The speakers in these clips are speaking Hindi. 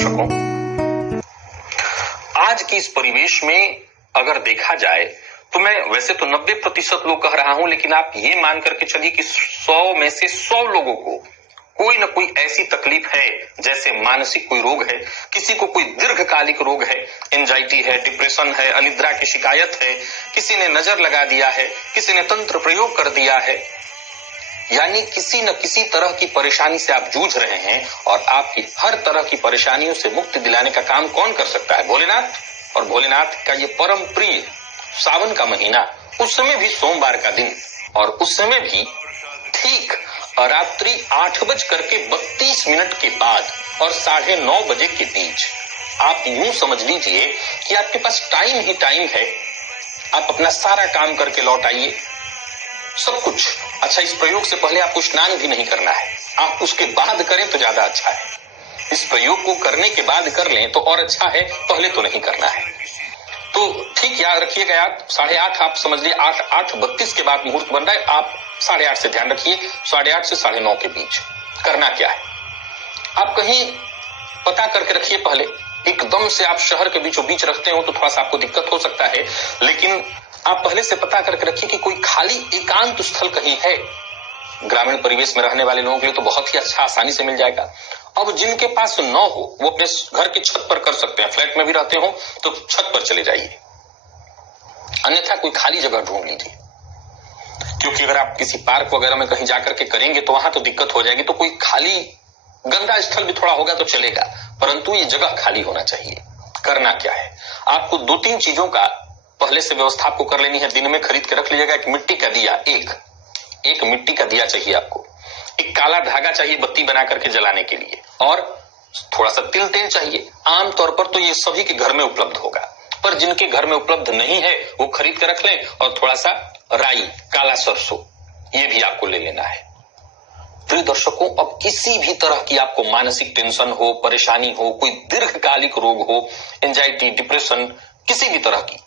दर्शकों, आज की इस परिवेश में अगर देखा जाए तो मैं वैसे तो 90% लोग कह रहा हूं, लेकिन आप ये मान करके चलिए कि 100 में से 100 लोगों को कोई ना कोई ऐसी तकलीफ है, जैसे मानसिक कोई रोग है, किसी को कोई दीर्घकालिक रोग है, एंजाइटी है, डिप्रेशन है, अनिद्रा की शिकायत है, किसी ने नजर लगा दिया है, किसी ने तंत्र प्रयोग कर दिया है, यानी किसी न किसी तरह की परेशानी से आप जूझ रहे हैं। और आपकी हर तरह की परेशानियों से मुक्ति दिलाने का काम कौन कर सकता है? भोलेनाथ। और भोलेनाथ का ये परम प्रिय सावन का महीना, उस समय भी सोमवार का दिन, और उस समय भी ठीक रात्रि 8:32 के बाद और 9:30 बजे के बीच। आप यूं समझ लीजिए कि आपके पास टाइम ही टाइम है। आप अपना सारा काम करके लौट आइए, सब कुछ। अच्छा, इस प्रयोग से पहले आपको स्नान भी नहीं करना है, आप उसके बाद करें तो ज्यादा अच्छा है। इस प्रयोग को करने के बाद कर लें तो और अच्छा है, पहले तो नहीं करना है। तो ठीक याद रखिएगा, आप 8:30 आप समझ लिए 8:32 के बाद मुहूर्त बन रहा है, आप 8:30 से ध्यान रखिए, 8:30 से 9:30 के बीच करना क्या है। आप कहीं पता करके रखिए पहले। एकदम से आप शहर के बीचों बीच रखते हो तो थोड़ा सा आपको दिक्कत हो सकता है, लेकिन आप पहले से पता करके रखिए कि कोई खाली एकांत स्थल कहीं है। ग्रामीण परिवेश में रहने वाले लोगों के लिए तो बहुत ही अच्छा, आसानी से मिल जाएगा। अब जिनके पास न हो वो अपने घर की छत पर कर सकते हैं। फ्लैट में भी रहते हो तो छत पर चले जाइए, अन्यथा कोई खाली जगह ढूंढ लीजिए, क्योंकि अगर आप किसी पार्क वगैरह में कहीं जाकर के करेंगे तो वहां तो दिक्कत हो जाएगी। तो कोई खाली गंदा स्थल भी थोड़ा होगा तो चलेगा, परंतु ये जगह खाली होना चाहिए। करना क्या है, आपको 2-3 चीजों का पहले से व्यवस्था आपको कर लेनी है। दिन में खरीद के रख लीजिएगा एक मिट्टी का दिया, एक मिट्टी का दिया चाहिए आपको, एक काला धागा चाहिए बत्ती बना करके जलाने के लिए, और थोड़ा सा तिल तेल चाहिए। आमतौर पर तो ये सभी के घर में उपलब्ध होगा, पर जिनके घर में उपलब्ध नहीं है वो खरीद कर रख लें। और थोड़ा सा राई, काला सरसों, ये भी आपको ले लेना है। प्रिय दर्शकों, अब किसी भी तरह की आपको मानसिक टेंशन हो, परेशानी हो, कोई दीर्घकालिक रोग हो, एंजाइटी, डिप्रेशन, किसी भी तरह की,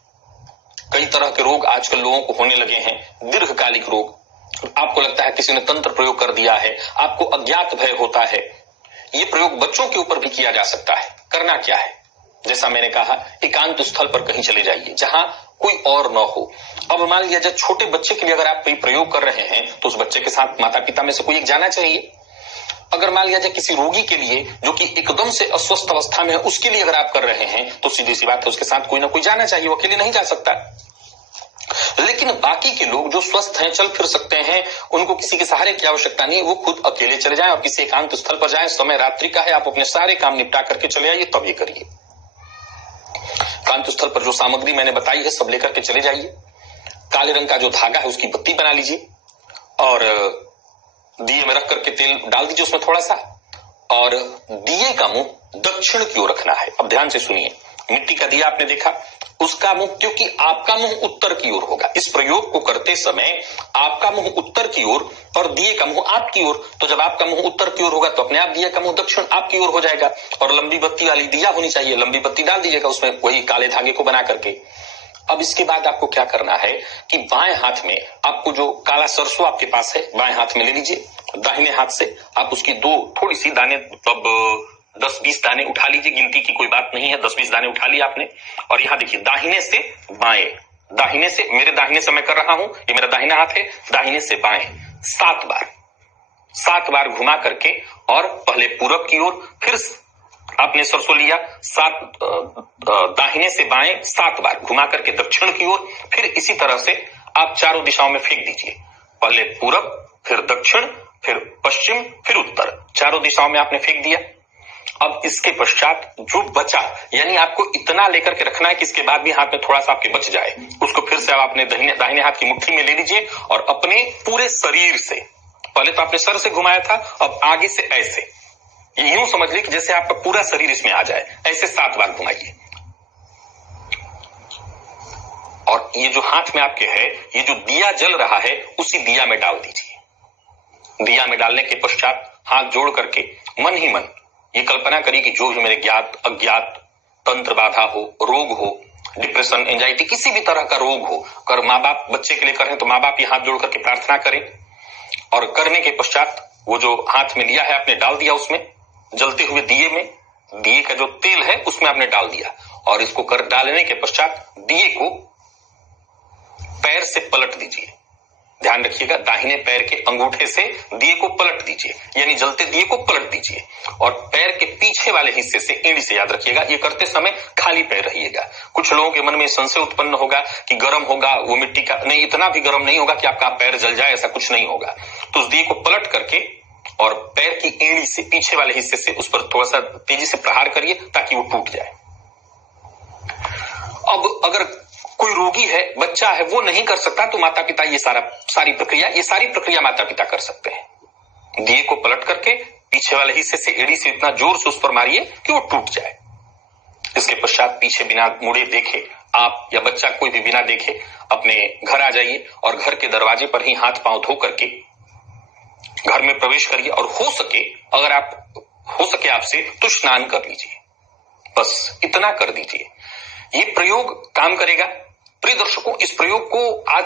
कई तरह के रोग आजकल लोगों को होने लगे हैं, दीर्घकालिक रोग। आपको लगता है किसी ने तंत्र प्रयोग कर दिया है, आपको अज्ञात भय होता है, ये प्रयोग बच्चों के ऊपर भी किया जा सकता है। करना क्या है, जैसा मैंने कहा, एकांत स्थल पर कहीं चले जाइए जहां कोई और न हो। अब मान लिया जाए छोटे बच्चे के लिए अगर आप कोई प्रयोग कर रहे हैं तो उस बच्चे के साथ माता पिता में से कोई एक जाना चाहिए। अगर मान लिया जाए किसी रोगी के लिए जो कि एकदम से अस्वस्थ अवस्था में है, उसके लिए अगर आप कर रहे हैं तो सीधी सी बात है, उसके साथ कोई ना कोई जाना चाहिए, वो अकेले नहीं जा सकता। लेकिन बाकी के लोग जो स्वस्थ हैं, चल फिर सकते हैं, उनको किसी के सहारे की आवश्यकता नहीं है, वो खुद अकेले चले जाएं और किसी एकांत स्थल पर जाएं। समय रात्रि का है, आप अपने सारे काम निपटा करके चले आइए, तब ये करिए। एकांत स्थल पर जो सामग्री मैंने बताई है सब लेकर के चले जाइए। काले रंग का जो धागा है उसकी बत्ती बना लीजिए और दिए में रख करके तेल डाल दीजिए उसमें थोड़ा सा, और दिए का मुंह दक्षिण की ओर रखना है। अब ध्यान से सुनिए, मिट्टी का दिया आपने देखा, उसका मुंह, क्योंकि आपका मुंह उत्तर की ओर होगा, इस प्रयोग को करते समय आपका मुंह उत्तर की ओर और दिए का मुंह आपकी ओर। तो जब आपका मुंह उत्तर की ओर होगा तो अपने आप दिए का मुंह दक्षिण आपकी ओर हो जाएगा। और लंबी बत्ती वाली दिया होनी चाहिए, लंबी बत्ती डाल दीजिएगा उसमें, वही काले धागे को बना करके। अब इसके बाद आपको क्या करना है कि बाएं हाथ में आपको जो काला सरसों आपके पास है, बाएं हाथ में ले लीजिए। दाहिने हाथ से आप उसकी थोड़ी सी दाने, मतलब 10-20 दाने उठा लीजिए, गिनती की कोई बात नहीं है, 10-20 दाने उठा लिए आपने। और यहां देखिए, दाहिने से बाएं, दाहिने से, मेरे दाहिने से मैं कर रहा हूं, ये मेरा दाहिना हाथ है, दाहिने से बाएं 7 बार घुमा करके, और पहले पूरब की ओर, फिर आपने सरसों लिया, दाहिने से बाएं 7 बार घुमा करके दक्षिण की ओर, फिर इसी तरह से आप चारों दिशाओं में फेंक दीजिए। पहले पूरब, फिर दक्षिण, फिर पश्चिम, फिर उत्तर, चारों दिशाओं में आपने फेंक दिया। अब इसके पश्चात जो बचा, यानी आपको इतना लेकर के रखना है कि इसके बाद भी हाथ में थोड़ा सा आपके बच जाए, उसको फिर से आप अपने दाहिने हाथ की मुट्ठी में ले लीजिए और अपने पूरे शरीर से, पहले तो आपने सर से घुमाया था, अब आगे से ऐसे, यूं समझ लीजिए कि जैसे आपका पूरा शरीर इसमें आ जाए, ऐसे 7 बार घुमाइए। और ये जो हाथ में आपके है, ये जो दिया जल रहा है, उसी दिया में डाल दीजिए। दिया में डालने के पश्चात हाथ जोड़ करके मन ही मन ये कल्पना करिए कि जो भी मेरे ज्ञात अज्ञात तंत्र बाधा हो, रोग हो, डिप्रेशन, एंजाइटी, किसी भी तरह का रोग हो, अगर माँ बाप बच्चे के लिए कर रहे हैं तो माँ बाप ये हाथ जोड़ करके प्रार्थना करें। और करने के पश्चात वो जो हाथ में लिया है आपने डाल दिया उसमें, जलते हुए दिए में दिए का जो तेल है उसमें आपने डाल दिया और इसको कर डालने के पश्चात दिए को पैर से पलट दीजिए। ध्यान रखिएगा, दाहिने पैर के अंगूठे से दिए को पलट दीजिए, यानी जलते दिए को पलट दीजिए और पैर के पीछे वाले हिस्से से, एड़ी से याद रखिएगा, ये करते समय खाली पैर रहिएगा। कुछ लोगों के मन में संशय उत्पन्न होगा कि गर्म होगा, वो मिट्टी का, नहीं, इतना भी गर्म नहीं होगा कि आपका पैर जल जाए, ऐसा कुछ नहीं होगा। तो उस दिए को पलट करके और पैर की एड़ी से, पीछे वाले हिस्से से उस पर थोड़ा सा तेजी से प्रहार करिए ताकि वो टूट जाए। अब अगर कोई रोगी है, बच्चा है, वो नहीं कर सकता, तो माता पिता ये सारी प्रक्रिया माता पिता कर सकते हैं। दिए को पलट करके पीछे वाले हिस्से से, एड़ी से इतना जोर से उस पर मारिए कि वो टूट जाए। इसके पश्चात पीछे बिना मुड़े देखे, आप या बच्चा कोई भी बिना देखे अपने घर आ जाइए और घर के दरवाजे पर ही हाथ पांव धो करके घर में प्रवेश करिए और हो सके आपसे तो स्नान कर लीजिए। बस इतना कर दीजिए। ये प्रयोग काम करेगा। प्रिय दर्शकों, इस प्रयोग को आज